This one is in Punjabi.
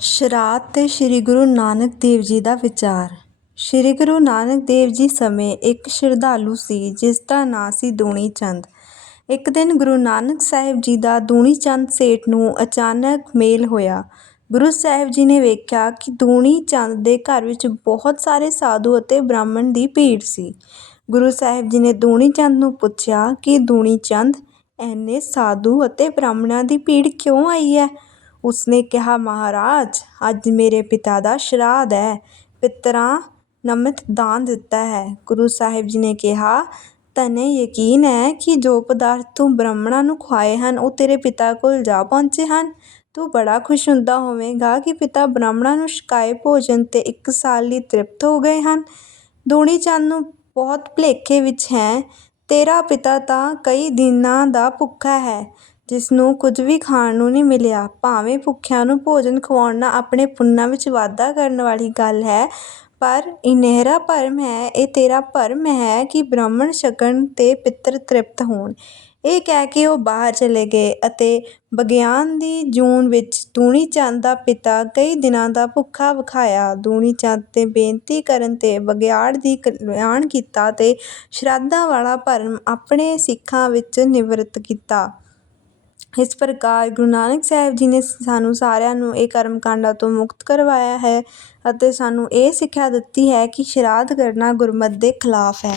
ਸ਼ਰਾਧ 'ਤੇ ਸ੍ਰੀ ਗੁਰੂ ਨਾਨਕ ਦੇਵ ਜੀ ਦਾ ਵਿਚਾਰ। ਸ੍ਰੀ ਗੁਰੂ ਨਾਨਕ ਦੇਵ ਜੀ ਸਮੇਂ ਇੱਕ ਸ਼ਰਧਾਲੂ ਸੀ, ਜਿਸ ਦਾ ਨਾਂ ਸੀ ਦੂਣੀ ਚੰਦ ਇੱਕ ਦਿਨ ਗੁਰੂ ਨਾਨਕ ਸਾਹਿਬ ਜੀ ਦਾ ਦੂਣੀ ਚੰਦ ਸੇਠ ਨੂੰ ਅਚਾਨਕ ਮੇਲ ਹੋਇਆ। ਗੁਰੂ ਸਾਹਿਬ ਜੀ ਨੇ ਵੇਖਿਆ ਕਿ ਦੂਣੀ ਚੰਦ ਦੇ ਘਰ ਵਿੱਚ ਬਹੁਤ ਸਾਰੇ ਸਾਧੂ ਅਤੇ ਬ੍ਰਾਹਮਣ ਦੀ ਭੀੜ ਸੀ। ਗੁਰੂ ਸਾਹਿਬ ਜੀ ਨੇ ਦੂਣੀ ਚੰਦ ਨੂੰ ਪੁੱਛਿਆ ਕਿ ਦੂਣੀ ਚੰਦ ਇੰਨੇ ਸਾਧੂ ਅਤੇ ਬ੍ਰਾਹਮਣਾਂ ਦੀ ਭੀੜ ਕਿਉਂ ਆਈ ਹੈ? ਉਸਨੇ ਕਿਹਾ, ਮਹਾਰਾਜ, ਅੱਜ ਮੇਰੇ ਪਿਤਾ ਦਾ ਸ਼ਰਾਧ ਹੈ। ਪਿਤਰਾਂ ਨਮਿਤ ਦਾਨ ਦਿੱਤਾ ਹੈ। ਗੁਰੂ ਸਾਹਿਬ ਜੀ ਨੇ ਕਿਹਾ, ਤੈਨੇ ਯਕੀਨ ਹੈ ਕਿ ਜੋ ਪਦਾਰਥ ਤੂੰ ਬ੍ਰਾਹਮਣਾਂ ਨੂੰ ਖੁਆਏ ਹਨ, ਉਹ ਤੇਰੇ ਪਿਤਾ ਕੋਲ ਜਾ ਪਹੁੰਚੇ ਹਨ? ਤੂੰ ਬੜਾ ਖੁਸ਼ ਹੁੰਦਾ ਹੋਵੇਂਗਾ ਕਿ ਪਿਤਾ ਬ੍ਰਾਹਮਣਾਂ ਨੂੰ ਛਕਾਏ ਭੋਜਨ 'ਤੇ ਇੱਕ ਸਾਲ ਲਈ ਤ੍ਰਿਪਤ ਹੋ ਗਏ ਹਨ। ਦੂਣੀ ਚੰਦ ਨੂੰ ਬਹੁਤ ਭੁਲੇਖੇ ਵਿੱਚ ਹੈ। ਤੇਰਾ ਪਿਤਾ ਤਾਂ ਕਈ ਦਿਨਾਂ ਦਾ ਭੁੱਖਾ ਹੈ। ਜਿਸ ਨੂੰ ਕੁਝ ਵੀ ਖਾਣ ਨੂੰ ਨਹੀਂ ਮਿਲਿਆ, ਭਾਵੇਂ ਭੁੱਖਿਆਂ ਨੂੰ ਭੋਜਨ ਖਵਾਉਣਾ ਆਪਣੇ ਪੁੰਨਾਂ ਵਿੱਚ ਵਾਧਾ ਕਰਨ ਵਾਲੀ ਗੱਲ ਹੈ, ਪਰ ਇਨਹਿਰਾ ਭਰਮ ਹੈ, ਇਹ ਤੇਰਾ ਭਰਮ ਹੈ ਕਿ ਬ੍ਰਾਹਮਣ ਛਕਣ 'ਤੇ ਪਿੱਤਰ ਤ੍ਰਿਪਤ ਹੋਣ। ਇਹ ਕਹਿ ਕੇ ਉਹ ਬਾਹਰ ਚਲੇ ਗਏ ਅਤੇ ਬਗਿਆਨ ਦੀ ਜੂਨ ਵਿੱਚ ਦੂਣੀ ਚੰਦ ਦਾ ਪਿਤਾ ਕਈ ਦਿਨਾਂ ਦਾ ਭੁੱਖਾ ਵਿਖਾਇਆ। ਦੂਣੀ ਚੰਦ 'ਤੇ ਬੇਨਤੀ ਕਰਨ 'ਤੇ ਬਗਿਆੜ ਦੀ ਕਲਿਆਣ ਕੀਤਾ ਅਤੇ ਸ਼ਰਾਧਾਂ ਵਾਲਾ ਭਰਮ ਆਪਣੇ ਸਿੱਖਾਂ ਵਿੱਚ ਨਿਵਰਤ ਕੀਤਾ। ਇਸ ਪ੍ਰਕਾਰ ਗੁਰੂ ਨਾਨਕ ਸਾਹਿਬ ਜੀ ਨੇ ਸਾਨੂੰ ਸਾਰਿਆਂ ਨੂੰ ਇਹ ਕਰਮ ਕਾਂਡਾਂ ਤੋਂ ਮੁਕਤ ਕਰਵਾਇਆ ਹੈ ਅਤੇ ਸਾਨੂੰ ਇਹ ਸਿੱਖਿਆ ਦਿੱਤੀ ਹੈ ਕਿ ਸ਼ਰਾਧ ਕਰਨਾ ਗੁਰਮਤ ਦੇ ਖਿਲਾਫ ਹੈ।